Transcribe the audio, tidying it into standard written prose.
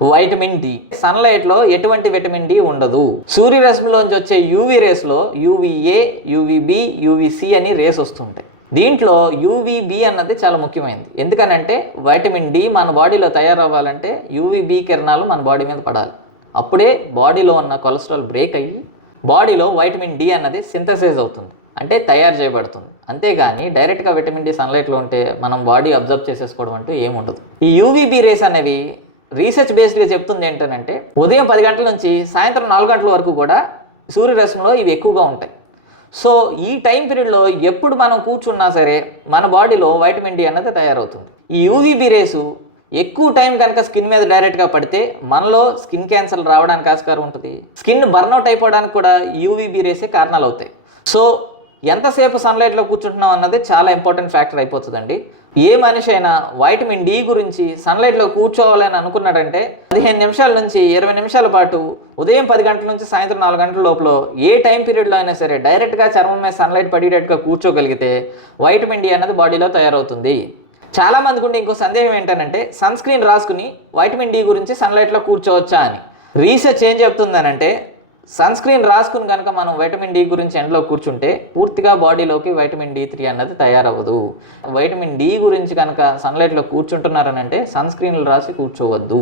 Vitamin D. సన్లైట్లో ఎటువంటి vitamin D ఉండదు. సూర్యరశ్మిలోంచి వచ్చే యూవీ రేస్లో యూవీఏ, యూవీబి, యూవీసి అని రేస్ వస్తుంటాయి. దీంట్లో యూవీబి అన్నది చాలా ముఖ్యమైనది. ఎందుకనంటే వైటమిన్ డి మన బాడీలో తయారవ్వాలంటే యూవీబి కిరణాలు మన బాడీ మీద పడాలి. అప్పుడే బాడీలో ఉన్న కొలెస్ట్రాల్ బ్రేక్ అయ్యి బాడీలో వైటమిన్ డి అన్నది సింథసైజ్ అవుతుంది, అంటే తయారు చేయబడుతుంది. అంతేగాని డైరెక్ట్గా విటమిన్ డి సన్లైట్లో ఉంటే మనం బాడీ అబ్జర్వ్ చేసేసుకోవడం అంటూ ఏముండదు. ఈ యూవీబి రేస్ అనేవి రీసెర్చ్ బేస్డ్గా చెప్తుంది ఏంటంటే ఉదయం 10 గంటల నుంచి సాయంత్రం 4 గంటల వరకు కూడా సూర్యరశ్మిలో ఇవి ఎక్కువగా ఉంటాయి. సో ఈ టైం పీరియడ్లో ఎప్పుడు మనం కూర్చున్నా సరే మన బాడీలో వైటమిన్ డి అన్నది తయారవుతుంది. ఈ యూవీబీ రేసు ఎక్కువ టైం కనుక స్కిన్ మీద డైరెక్ట్గా పడితే మనలో స్కిన్ క్యాన్సర్ రావడానికి ఆస్కారం ఉంటుంది. స్కిన్ బర్న్అవుట్ అయిపోవడానికి కూడా యూవీబీ రేసే కారణాలు అవుతాయి. సో ఎంతసేపు సన్లైట్లో కూర్చుంటున్నాం అన్నది చాలా ఇంపార్టెంట్ ఫ్యాక్టర్ అయిపోతుందండి. ఏ మనిషి అయినా వైటమిన్ డి గురించి సన్లైట్లో కూర్చోవాలని అనుకున్నాడంటే 15 నిమిషాల నుంచి 20 నిమిషాల పాటు ఉదయం 10 గంటల నుంచి సాయంత్రం 4 గంటల లోపల ఏ టైం పీరియడ్లో అయినా సరే డైరెక్ట్గా చర్మం మీద సన్లైట్ పడేటట్టుగా కూర్చోగలిగితే వైటమిన్ డి అన్నది బాడీలో తయారవుతుంది. చాలామందికి ఉండే ఇంకో సందేహం ఏంటంటే సన్ స్క్రీన్ రాసుకుని వైటమిన్ డి గురించి సన్లైట్లో కూర్చోవచ్చా అని. రీసెర్చ్ ఏం చెప్తుందనంటే సన్ స్క్రీన్ రాసుకుని కనుక మనం వైటమిన్ డి గురించి ఎండలో కూర్చుంటే పూర్తిగా బాడీలోకి వైటమిన్ డి3 అన్నది తయారవ్వదు. వైటమిన్ డి గురించి కనుక సన్లైట్లో కూర్చుంటున్నారనంటే సన్ స్క్రీన్లు రాసి కూర్చోవద్దు.